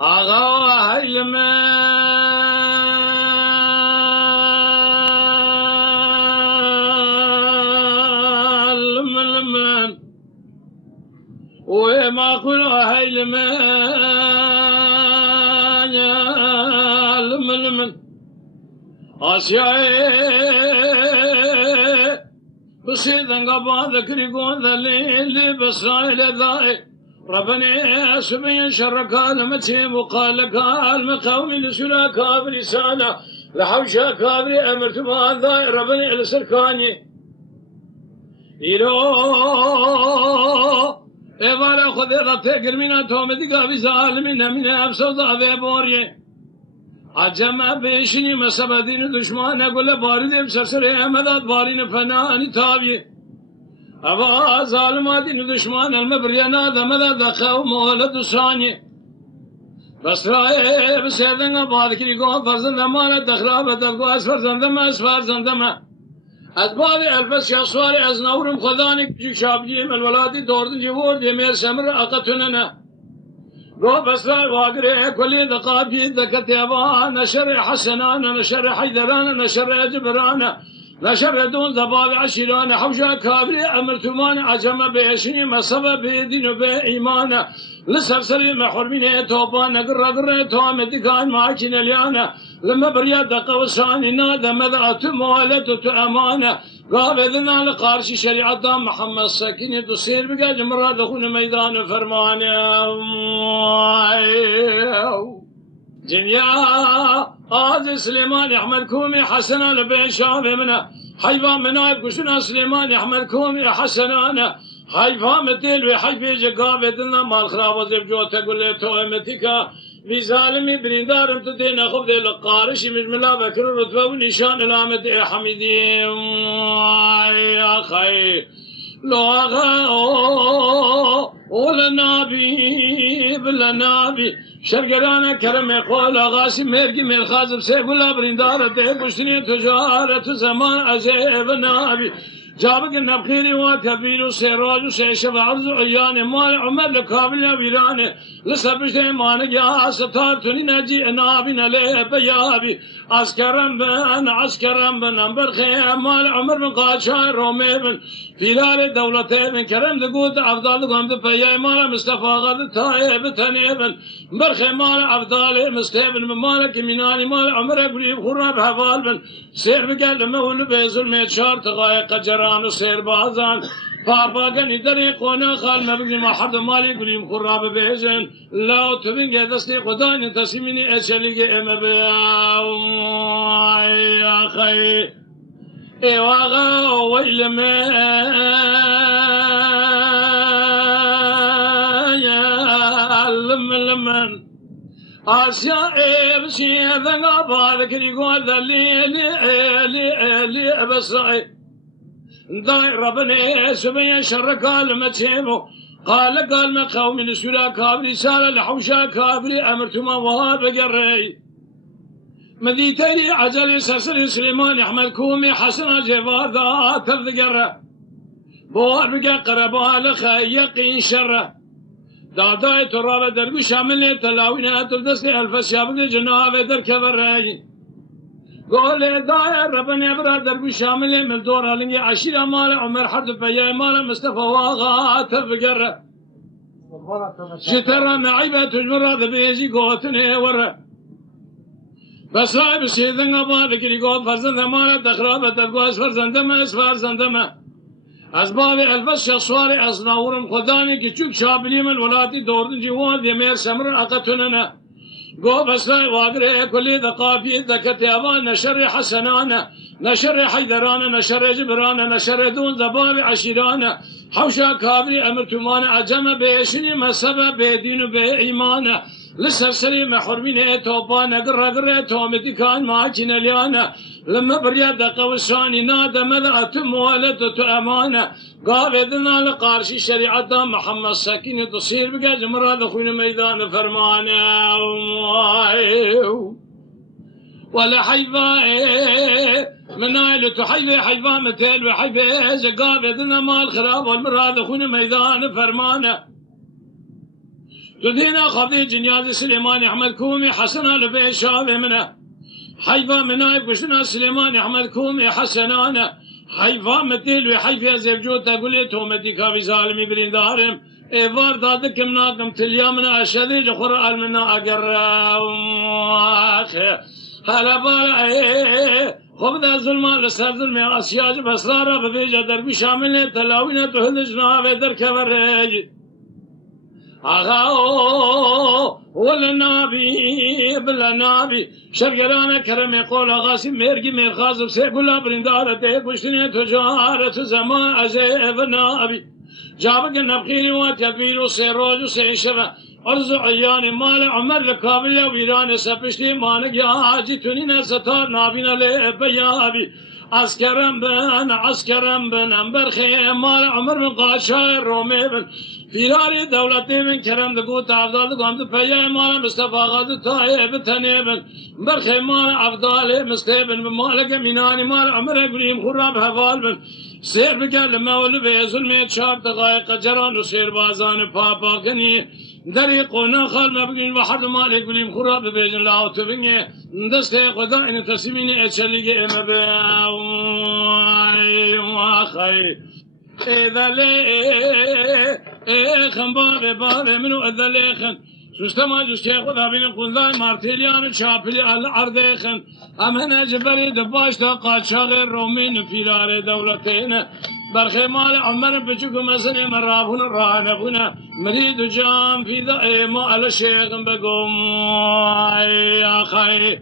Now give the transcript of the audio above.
آغا هيلمان لمن وما قلوا هيلمان يا لمن آسياء بسيطا قبا ذكري قول اللي بسرائيل ذائي ربنا سبين شر كلمتي وقال كلمة قومي لسلا كابر سانا لحوشا كابري أمرت ما ذا ربنا السركاني إلو إبارة خذ رتقر من تومدي قابي ظالمين من أبسوضا في بوري عجم بيشني مسبدين دشمان أقول بارد بسرسر أمداد بارين فناني تابي أبا ظالماتين دشمان المبريانا دمدا دخاو مولد ثاني بس رأي بسيدنا بعد كي يقول فرزند مالا دخلا بدلقو أسفرزند ما أسفرزند ما أتباب ألفس يصواري أزنورم خداني كي شابجي من الولادي دوردن جيور دي مير سمر أقتننا قو بس رأي واقري كل دقابي دكتي أبا نشر حسنانا نشر حيدرانا نشر أجبرانا نشر دون ذباب عشيران حوشا كابري أمرتمان عجم بيشني مصب بيدين بإيمان لسرسري محرمين توبان قرر توام دكان معاكين اليانا لما برياد قوساني نادى مذعت موالدت أمانة قابلنا لقارش شريعة محمد ساكين تصير بقى جمرات أخونا ميدان فرمانه جنيا آز سليمان أحمد كومي حسنا لبين شابه منا حيفا منايب كشنا سليمان أحمد كومي حسنا حيفا مدل وحيفي جقابة دلنا مال خرابة زبجوة تقول لي توهمتك في ظالمي بريندارم تدين أخذ ذي القارش مجملا بكر رتبة ونشان الامد حميدي يا خير لو أغا ولنابي بلنابي شرقرانا كرم يقول غاسي ميرقي من الخازب سيب الله بريندارة بشتني تجارة زمان عزيب نابي جابك النبخيري وكبير وسيراج وسيشف عرض عياني مال عمر لكابل يبيراني لسبشتي مانك يا ستارتني نجي نابنا ليه بيابي عسكرم بن نمبر خيام مال عمر من قادشاي رومي من فيلال دولتي من كرم دقود أفضل قمد بياي مال مصطفى غد تايب تنيبن برخي مال أفضل مستيبن من مالك مناني مال عمر قريب خراب حفال بن سير بقال مول بيزل ميتشار تغايق قجران وسير بازان بابا قني دريق وانا خال ما بقي ما حد مالي قريب خراب بيزن لا تبين دستي قدان تسميني اشلي ام بيا يا خي اي واغا ويل ما يا لمن آسيا بشي ذنب بالك يقول لي بصعي داي ربنا سبيا شر قال ما تشيبو قال ما قوم السلا كابري سال الحوشا كابري امرتما وهاب قري مديتني عجل سرسل سليمان احمد كومي حسن جبادا تذكر بوار بقى قربها لخيقين شره داداي تراب دربي شامل تلاوينات الدسي الفسياب جناب در كبري قول داي ربنا برا دربي شامل من دور هلني عشيره مال عمر حد بيا مال مصطفى واغا تفقر شترى معيبه تجرى بيجي قوتني ور بس لا بسيدنا بالك يقول فرزند مال دخرابه تقواس فرزندما أسباب الفش صاري أصنعورم خداني كشوك شابلي من ولادي دوردن جوال يمير سمر أقتننا قو بس لا واقري كل دقافي دكتيابا نشر حسنانا نشر حيدرانا نشر جبرانا نشر دون ذباب عشيرانا حوشا كابري أمرتمان عجم بيشني مسبب بيدين بإيمانا لسرسري محرمين توبانا قرر تومتي كان معاكين اليانا لما برياد قوساني نادى مذعت موالدت أمانة قابلنا لقارشي شريعة محمد ساكين تصير بقى جمرات أخونا ميدان فرمانه ولا حيفا من عائلة حيفا متل وحيفا قابلنا مال خراب والمراد أخونا ميدان فرمانه تدينا خذي جنياز سليمان أحمد كومي حسنا لبي شاب منه حيفا منايب كشنا سليمان أحمد كومي حسنانا حيفا متيل وحيفا زبجو تقولي تومتي كافي ظالمي بريندارم إيفار دادك مناكم تليامنا أشدي جخور المنا أقرر هلا بالا خب دا ظلمان لسر ظلم اسیاج بسرارا ببیجا در بی شامل تلاوین تهد جناب در کبرج آغا ولنابی بلنابی شرگران کرم قول آغاسی مرگی مرخازب سے گلا برندارت گشتنی تجارت زمان عزیب نابی جابك النبخيل وتبيل وسيروج وسيشبه أرز عيان مال عمر لكابل ويران سبشتي مانك يا حاجي تنين ستار نابين لبيابي عسكرم بن أمبر خيم مال عمر من قاشا رومي بن فيراري دولتي من كرم دقوت عبدال قامت بيا مال مصطفى غاد طايب تنيبن برخي مال عبدال مستيبن بمالك ميناني مال عمر قريم خراب هفال بن سير بقال لما ولو بيظلمي تشاب دقائق جران وسير بازان بابا كني دريقونا خال ما بقين وحد مالك قريم خراب بيجن الله تبني دسته خدا إن تسميني أشلي إما بأوي وخي إذا ليخن باب منو إذا ليخن سوستما جوشي خدا بين قلدان مارتيليان شابلي على عرديخن أمنا جبري دباش تاقات شاغر رومين فيرار دولتين برخي مال عمر بجوكو مسني مرابون رانبونا مريد جام في ذا ما على شيخ بقوم يا خي